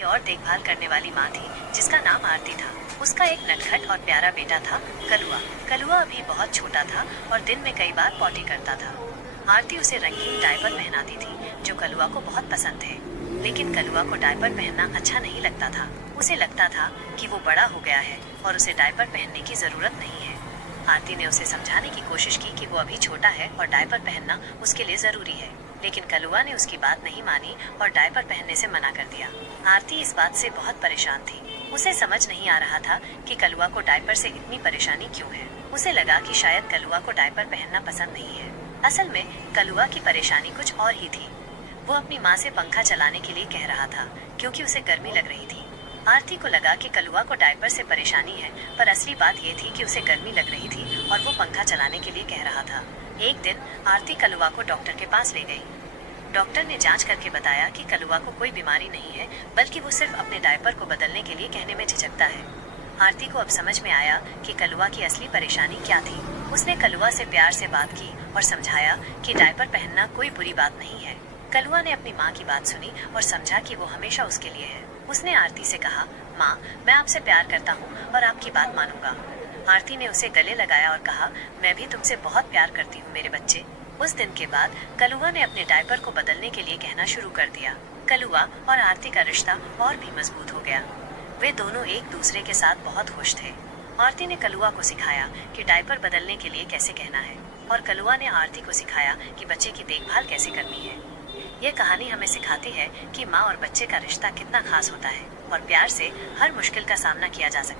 दूसरी और देखभाल करने वाली माँ थी जिसका नाम आरती था। उसका एक नटखट और प्यारा बेटा था, कलुआ। कलुआ अभी बहुत छोटा था और दिन में कई बार पॉटी करता था। आरती उसे रंगीन डायपर पहनाती थी जो कलुआ को बहुत पसंद थे। लेकिन कलुआ को डायपर पहनना अच्छा नहीं लगता था। उसे लगता था कि वो बड़ा हो गया है और उसे डायपर पहनने की जरूरत नहीं है। आरती ने उसे समझाने की कोशिश की कि वो अभी छोटा है और डायपर पहनना उसके लिए जरूरी है, लेकिन कलुआ ने उसकी बात नहीं मानी और डायपर पहनने से मना कर दिया। आरती इस बात से बहुत परेशान थी। उसे समझ नहीं आ रहा था कि कलुआ को डायपर से इतनी परेशानी क्यों है। उसे लगा कि शायद कलुआ को डायपर पहनना पसंद नहीं है। असल में कलुआ की परेशानी कुछ और ही थी। वो अपनी माँ से पंखा चलाने के लिए कह रहा था क्योंकि उसे गर्मी लग रही थी। आरती को लगा कि कलुआ को डायपर से परेशानी है, पर असली बात ये थी कि उसे गर्मी लग रही थी और वो पंखा चलाने के लिए कह रहा था। एक दिन आरती कलुआ को डॉक्टर के पास ले गई। डॉक्टर ने जांच करके बताया कि कलुआ को कोई बीमारी नहीं है, बल्कि वो सिर्फ अपने डायपर को बदलने के लिए कहने में झिझकता है। आरती को अब समझ में आया कि कलुआ की असली परेशानी क्या थी। उसने कलुआ से प्यार से बात की और समझाया कि डायपर पहनना कोई बुरी बात नहीं है। कलुआ ने अपनी माँ की बात सुनी और समझा कि वो हमेशा उसके लिए है। उसने आरती से कहा, माँ, मैं आपसे प्यार करता हूँ और आपकी बात मानूंगा। आरती ने उसे गले लगाया और कहा, मैं भी तुमसे बहुत प्यार करती हूँ मेरे बच्चे। उस दिन के बाद कलुआ ने अपने डायपर को बदलने के लिए कहना शुरू कर दिया। कलुआ और आरती का रिश्ता और भी मजबूत हो गया। वे दोनों एक दूसरे के साथ बहुत खुश थे। आरती ने कलुआ को सिखाया कि डायपर बदलने के लिए कैसे कहना है और कलुआ ने आरती को सिखाया कि बच्चे की देखभाल कैसे करनी है। ये कहानी हमें सिखाती है कि माँ और बच्चे का रिश्ता कितना खास होता है और प्यार से हर मुश्किल का सामना किया जा सकता है।